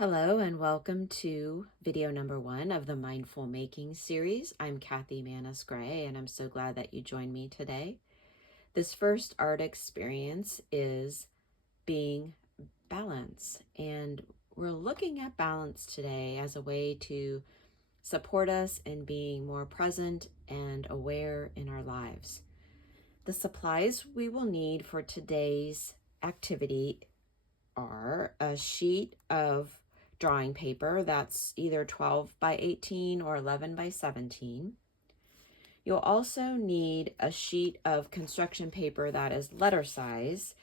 Hello and welcome to video number 1 of the Mindful Making series. I'm Kathy Manus-Gray and I'm so glad that you joined me today. This first art experience is being balance, and we're looking at balance today as a way to support us in being more present and aware in our lives. The supplies we will need for today's activity are a sheet of drawing paper that's either 12 by 18 or 11 by 17. You'll also need a sheet of construction paper that is letter size.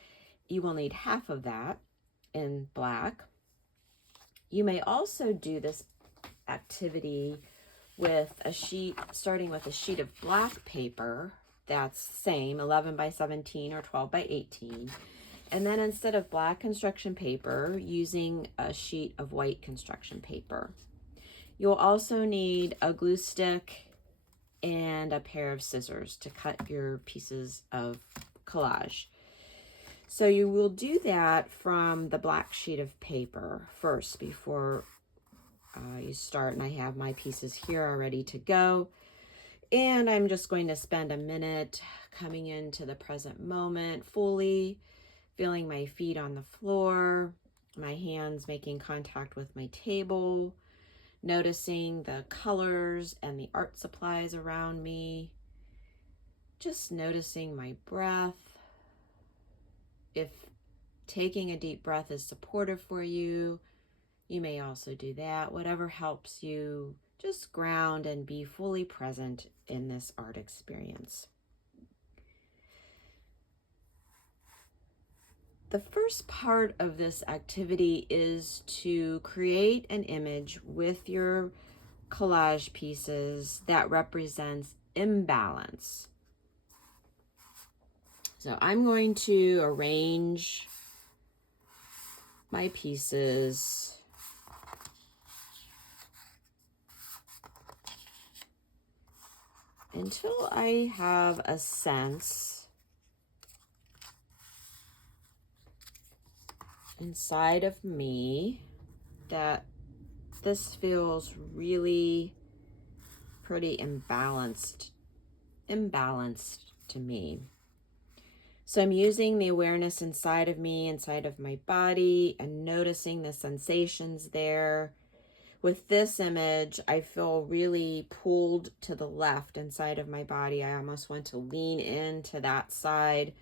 You will need half of that in black. You may also do this activity with a sheet, starting with a sheet of black paper that's same, 11 by 17 or 12 by 18. And then instead of black construction paper, using a sheet of white construction paper. You'll also need a glue stick and a pair of scissors to cut your pieces of collage. So you will do that from the black sheet of paper first before you start. And I have my pieces here all ready to go. And I'm just going to spend a minute coming into the present moment fully, feeling my feet on the floor, my hands making contact with my table, noticing the colors and the art supplies around me, just noticing my breath. If taking a deep breath is supportive for you, you may also do that. Whatever helps you just ground and be fully present in this art experience. The first part of this activity is to create an image with your collage pieces that represents imbalance. So I'm going to arrange my pieces until I have a sense inside of me that this feels really pretty imbalanced to me. So I'm using the awareness inside of me, inside of my body, and noticing the sensations there. With this image, I feel really pulled to the left inside of my body. I almost want to lean into that side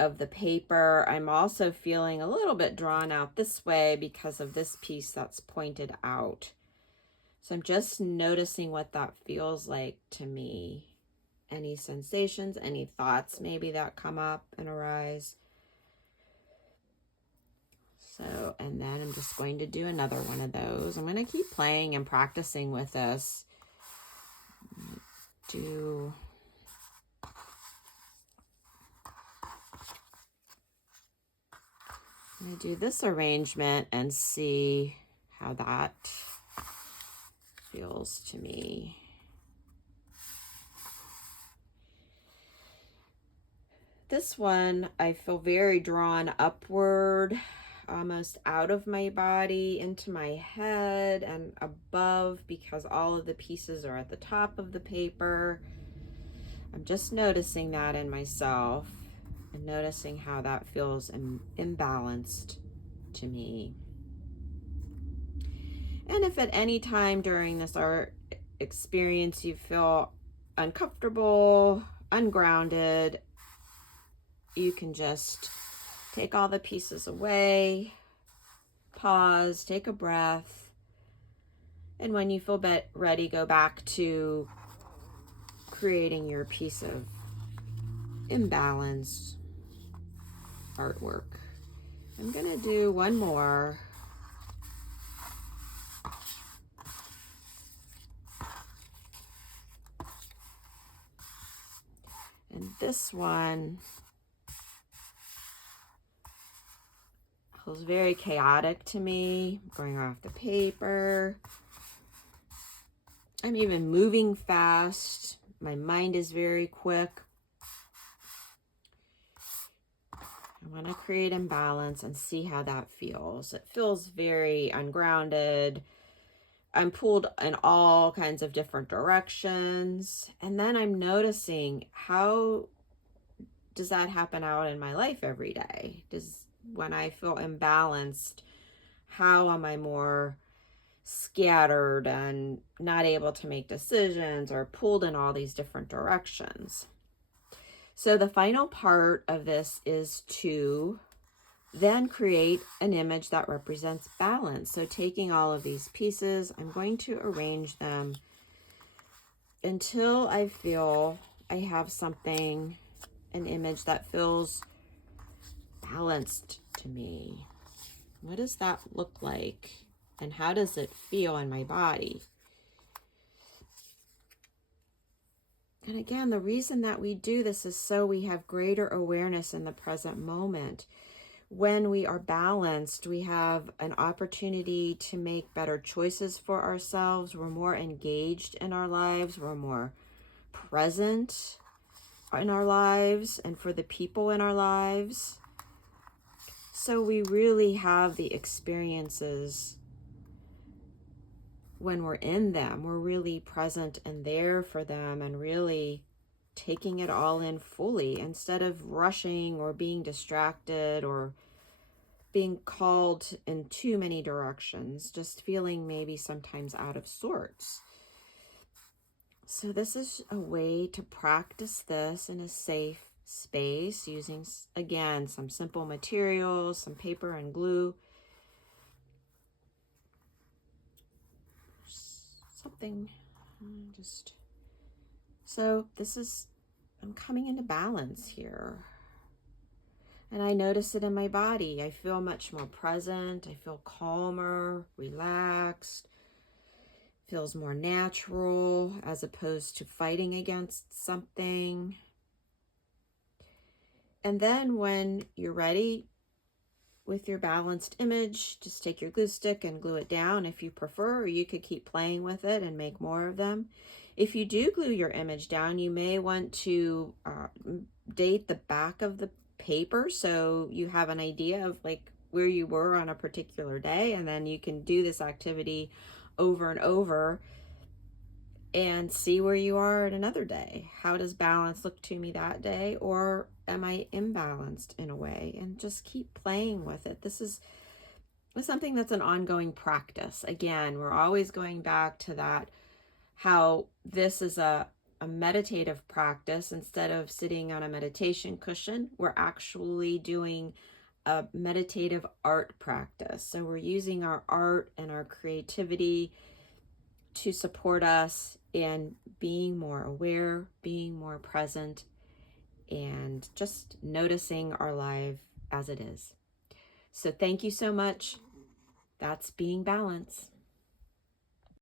of the paper. I'm also feeling a little bit drawn out this way because of this piece that's pointed out. So I'm just noticing what that feels like to me. Any sensations, any thoughts maybe that come up and arise. So, and then I'm just going to do another one of those. I'm going to keep playing and practicing with this. I'm going to do this arrangement and see how that feels to me. This one, I feel very drawn upward, almost out of my body, into my head and above, because all of the pieces are at the top of the paper. I'm just noticing that in myself and noticing how that feels imbalanced to me. And if at any time during this art experience you feel uncomfortable, ungrounded, you can just take all the pieces away, pause, take a breath, and when you feel ready, go back to creating your piece of imbalanced artwork. I'm going to do one more. And this one feels very chaotic to me, going off the paper. I'm even moving fast. My mind is very quick. I want to create imbalance and see how that feels. It feels very ungrounded. I'm pulled in all kinds of different directions. And then I'm noticing, how does that happen out in my life every day? When I feel imbalanced, how am I more scattered and not able to make decisions or pulled in all these different directions? So the final part of this is to then create an image that represents balance. So taking all of these pieces, I'm going to arrange them until I feel I have something, an image that feels balanced to me. What does that look like? And how does it feel in my body? And again, the reason that we do this is so we have greater awareness in the present moment. When we are balanced, we have an opportunity to make better choices for ourselves. We're more engaged in our lives. We're more present in our lives and for the people in our lives. So we really have the experiences when we're in them. We're really present and there for them and really taking it all in fully instead of rushing or being distracted or being called in too many directions, just feeling maybe sometimes out of sorts. So this is a way to practice this in a safe space using, again, some simple materials, some paper and glue, something just, so this is, I'm coming into balance here. And I notice it in my body. I feel much more present. I feel calmer, relaxed. Feels more natural as opposed to fighting against something. And then when you're ready with your balanced image, just take your glue stick and glue it down if you prefer, or you could keep playing with it and make more of them. If you do glue your image down, you may want to date the back of the paper so you have an idea of like where you were on a particular day, and then you can do this activity over and over and see where you are at another day. How does balance look to me that day? Or am I imbalanced in a way? And just keep playing with it. This is something that's an ongoing practice. Again, we're always going back to that, how this is a meditative practice. Instead of sitting on a meditation cushion, we're actually doing a meditative art practice. So we're using our art and our creativity to support us in being more aware, being more present, and just noticing our life as it is. So thank you so much. That's being balanced.